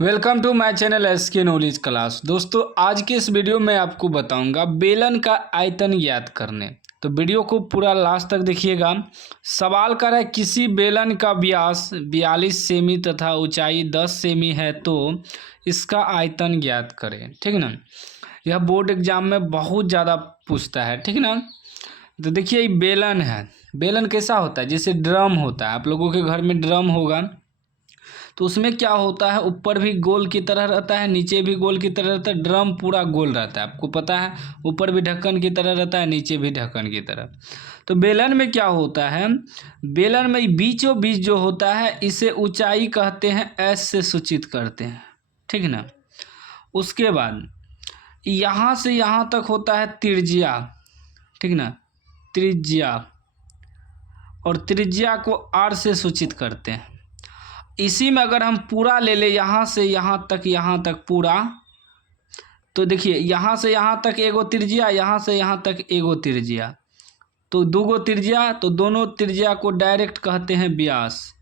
Welcome to my channel SK knowledge class. दोस्तों आज के इस वीडियो में आपको बताऊंगा बेलन का आयतन ज्ञात करने। तो वीडियो को पूरा लास्ट तक देखिएगा। सवाल कर रहा है किसी बेलन का व्यास 42 सेमी तथा ऊंचाई 10 सेमी है तो इसका आयतन ज्ञात करें। ठीक है ना, यह बोर्ड एग्जाम में बहुत ज़्यादा पूछता है। ठीक है ना, तो देखिए ये बेलन है। बेलन कैसा होता है, जैसे ड्रम होता है, आप लोगों के घर में ड्रम होगा तो उसमें क्या होता है, ऊपर भी गोल की तरह रहता है, नीचे भी गोल की तरह रहता है। ड्रम पूरा गोल रहता है, आपको पता है, ऊपर भी ढक्कन की तरह रहता है, नीचे भी ढक्कन की तरह। तो बेलन में क्या होता है, बेलन में बीचों बीच जो होता है इसे ऊंचाई कहते हैं, एस से सूचित करते हैं। ठीक है ना, उसके बाद यहाँ से यहाँ तक होता है त्रिज्या। ठीक ना, त्रिज्या, और त्रिज्या को आर से सूचित करते हैं। इसी में अगर हम पूरा ले ले, यहाँ से यहाँ तक पूरा, तो देखिए यहाँ से यहाँ तक एगो त्रिज्या, यहाँ से यहाँ तक एगो त्रिज्या, तो दूगो त्रिज्या, तो दोनों त्रिज्या को डायरेक्ट कहते हैं व्यास।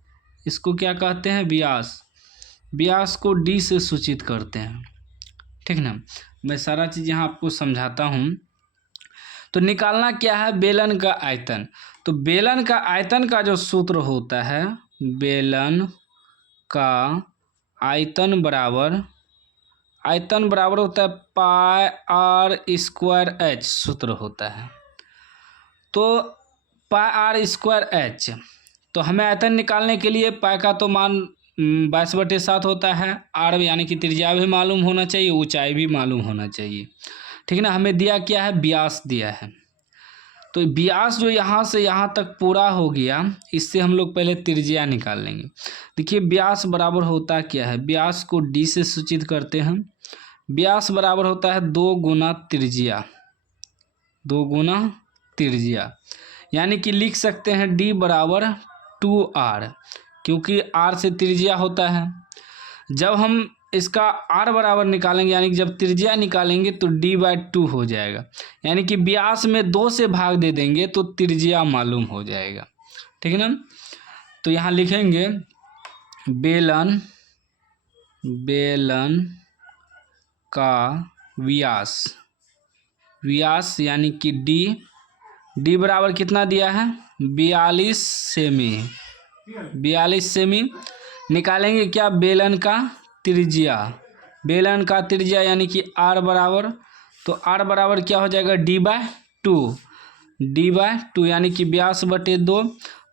इसको क्या कहते हैं, व्यास। व्यास को डी से सूचित करते हैं। ठीक ना, मैं सारा चीज़ यहाँ आपको समझाता हूँ। तो निकालना क्या है, बेलन का आयतन। तो बेलन का आयतन का जो सूत्र होता है, बेलन का आयतन बराबर होता है पाई आर स्क्वायर एच, सूत्र होता है। तो पाई आर स्क्वायर एच, तो हमें आयतन निकालने के लिए पाई का तो मान 22/7 होता है, आर यानी कि त्रिज्या भी मालूम होना चाहिए, ऊंचाई भी मालूम होना चाहिए। ठीक है ना, हमें दिया क्या है, व्यास दिया है। तो व्यास जो यहाँ से यहाँ तक पूरा हो गया, इससे हम लोग पहले त्रिज्या निकाल लेंगे। देखिए व्यास बराबर होता क्या है, व्यास को डी से सूचित करते हैं। व्यास बराबर होता है 2 गुना त्रिज्या, 2 गुना त्रिज्या, यानी कि लिख सकते हैं डी बराबर 2r, क्योंकि r से त्रिज्या होता है। जब हम इसका r बराबर निकालेंगे, यानी कि जब त्रिज्या निकालेंगे तो d/2 हो जाएगा, यानी कि व्यास में 2 से भाग दे देंगे तो त्रिज्या मालूम हो जाएगा। ठीक है ना, तो यहाँ लिखेंगे बेलन का व्यास, यानी कि डी बराबर कितना दिया है, 42 सेमी। 42 सेमी निकालेंगे क्या, बेलन का त्रिज्या, यानी कि r बराबर, तो r बराबर क्या हो जाएगा, d/2, यानी कि व्यास बटे 2।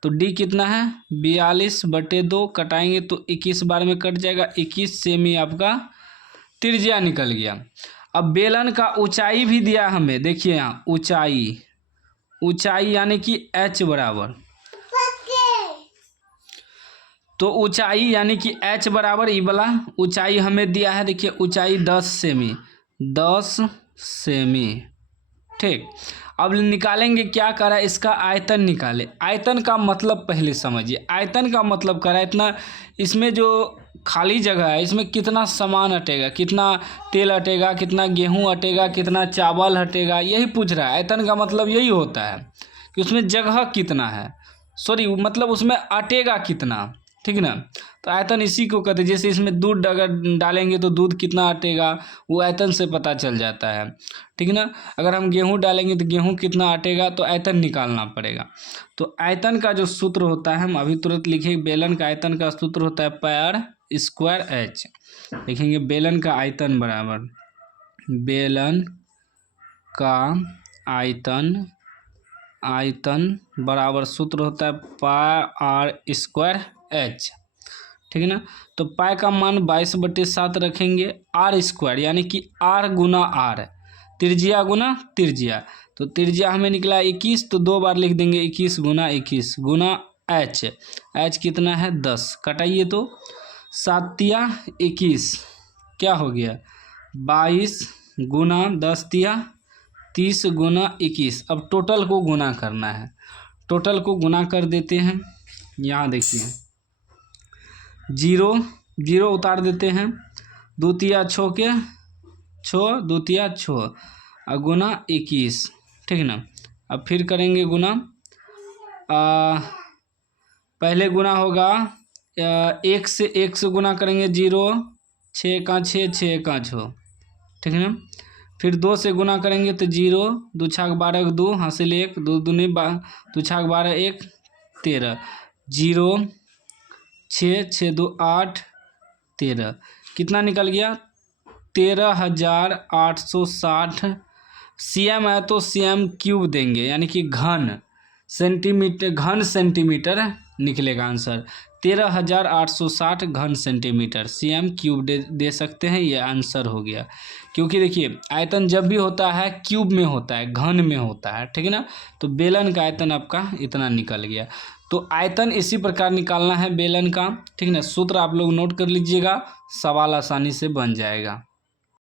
तो d कितना है, 42/2, कटाएंगे तो 21 बार में कट जाएगा, 21 सेमी आपका त्रिज्या निकल गया। अब बेलन का ऊंचाई भी दिया हमें, देखिए यहाँ ऊंचाई यानी कि h बराबर, तो ऊंचाई यानी कि h बराबर ई वाला ऊंचाई हमें दिया है। देखिए ऊंचाई 10 सेमी। ठीक, अब निकालेंगे, क्या करा, इसका आयतन निकाले। आयतन का मतलब पहले समझिए, आयतन का मतलब करा इतना, इसमें जो खाली जगह है इसमें कितना सामान हटेगा, कितना तेल हटेगा, कितना गेहूं हटेगा, कितना चावल हटेगा, यही पूछ रहा है। आयतन का मतलब यही होता है कि उसमें जगह कितना है, मतलब उसमें अटेगा कितना। ठीक ना, तो आयतन इसी को कहते हैं। जैसे इसमें दूध अगर डालेंगे तो दूध कितना अटेगा, वो आयतन से पता चल जाता है। ठीक ना, अगर हम गेहूं डालेंगे तो गेहूं कितना अटेगा, तो आयतन निकालना पड़ेगा। तो आयतन का जो सूत्र होता है, हम अभी तुरंत लिखेंगे, बेलन का आयतन का सूत्र होता है पाई आर स्क्वायर एच। लिखेंगे बेलन का आयतन बराबर, बेलन का आयतन बराबर सूत्र होता है पाई आर स्क्वायर एच। ठीक है ना, तो पाई का मान 22/7 रखेंगे, आर स्क्वायर यानी कि r गुना r, त्रिज्या गुना त्रिज्या, तो त्रिज्या हमें निकला 21, तो 2 बार लिख देंगे, 21 गुना h कितना है, 10, कटाइए तो 7 × 21 क्या हो गया, 22 गुना 10 × 30 गुना 21। अब टोटल को गुना करना है, टोटल को गुना कर देते हैं। यहाँ देखिए 0 उतार देते हैं, 2 × 6 के 6, 2 × 6 और गुना 21। ठीक ना, अब फिर करेंगे गुना, पहले गुना होगा 1 से गुना करेंगे 0, 6 एका 6, 6 एका 6, ठीक है ना। फिर 2 से गुना करेंगे तो 0, 2 छाक 12 2 हासिल 1, 2 दूनी 2 छाक 12 1 13, 0 6 6 2 8 13, कितना निकल गया 13,860 सीएम है तो सीएम क्यूब देंगे, यानी कि घन सेंटीमीटर निकलेगा आंसर। 13,860 घन सेंटीमीटर सीएम क्यूब दे सकते हैं, ये आंसर हो गया। क्योंकि देखिए आयतन जब भी होता है क्यूब में होता है, घन में होता है, ठीक है ना। तो बेलन का आयतन आपका इतना निकल गया। तो आयतन इसी प्रकार निकालना है बेलन का, ठीक है ना। सूत्र आप लोग नोट कर लीजिएगा, सवाल आसानी से बन जाएगा।